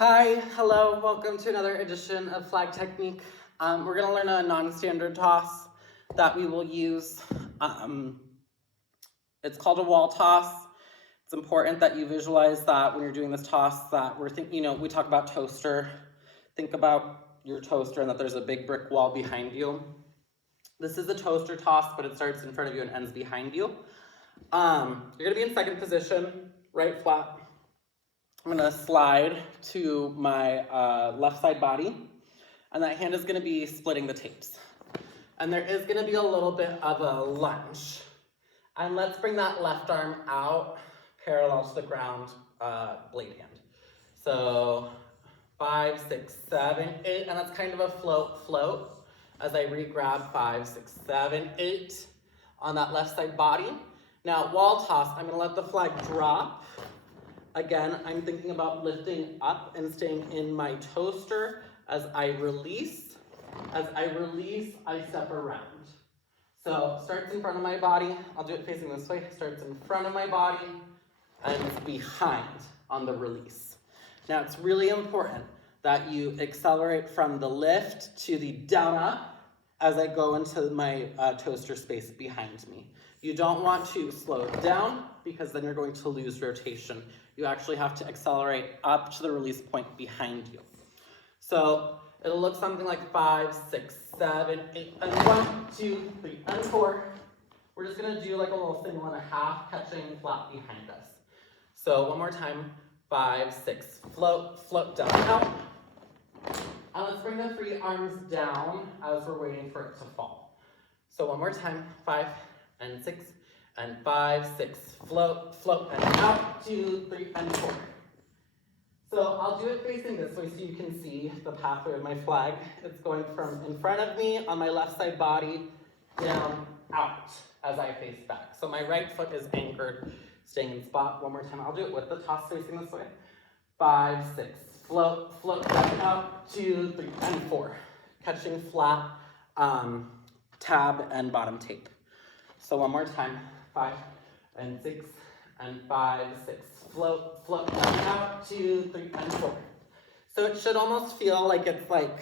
Hi, hello, welcome to another edition of Flag Technique. We're gonna learn a non-standard toss that we will use. It's called a wall toss. It's important that you visualize that when you're doing this toss that we're thinking, we talk about toaster. Think about your toaster and that there's a big brick wall behind you. This is a toaster toss, but it starts in front of you and ends behind you. You're gonna be in second position, right flat. I'm gonna slide to my left side body, and that hand is gonna be splitting the tapes. And there is gonna be a little bit of a lunge. And let's bring that left arm out, parallel to the ground, blade hand. So 5, 6, 7, 8, and that's kind of a float as I re-grab 5, 6, 7, 8 on that left side body. Now wall toss, I'm gonna let the flag drop. Again, I'm thinking about lifting up and staying in my toaster as I release. As I release, I step around. So starts in front of my body. I'll do it facing this way. Starts in front of my body and behind on the release. Now it's really important that you accelerate from the lift to the down up as I go into my toaster space behind me. You don't want to slow it down because then you're going to lose rotation. You actually have to accelerate up to the release point behind you. So it'll look something like 5, 6, 7, 8, and 1, 2, 3, and 4. We're just gonna do like a little single and a half, catching flat behind us. So one more time, 5, 6, float down, out. And let's bring the free arms down as we're waiting for it to fall. So one more time, 5 and 6 and 5, 6, float and out, 2, 3, and 4. So I'll do it facing this way so you can see the pathway of my flag. It's going from in front of me on my left side body down out as I face back. So my right foot is anchored, staying in spot. One more time, I'll do it with the toss facing this way. 5, 6, float down out, 2, 3, and 4. Catching flat, tab and bottom tape. So one more time, 5 and 6 and 5, 6, float down out, 2, 3, and 4. So it should almost feel like it's like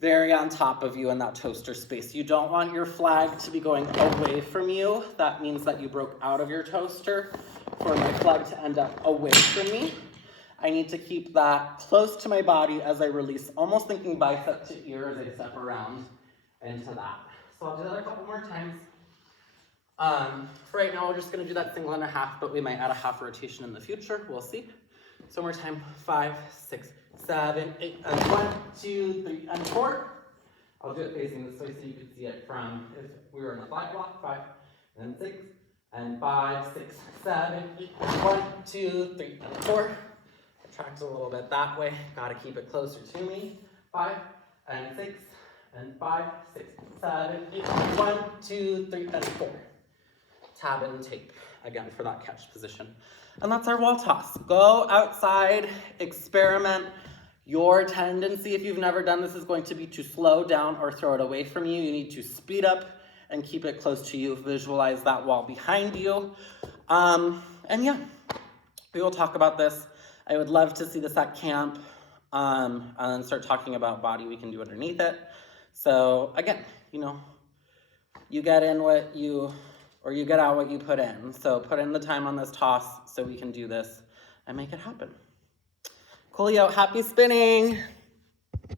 very on top of you in that toaster space. You don't want your flag to be going away from you. That means that you broke out of your toaster. For my flag to end up away from me, I need to keep that close to my body as I release, almost thinking bicep to ear as I step around into that. So I'll do that a couple more times. For right now, we're just gonna do that single and a half, but we might add a half rotation in the future, we'll see. So one more time, 5, 6, 7, 8, and 1, 2, 3, and 4. I'll do it facing this way so you can see it from, if we were in a flat block, 5, and 6, and 5, 6, 7, 8, and 1, 2, 3, and 4. Tracked a little bit that way, gotta keep it closer to me. 5, and 6, and 5, 6, 7, 8, 1, 2, 3, and 4. Tab and tape again for that catch position. And that's our wall toss. Go outside, experiment. Your tendency, if you've never done this, is going to be to slow down or throw it away from you. You need to speed up and keep it close to you. Visualize that wall behind you. And yeah, we will talk about this. I would love to see this at camp and start talking about body we can do underneath it. So again, you get in what you get out what you put in. So put in the time on this toss so we can do this and make it happen. Coolio, happy spinning.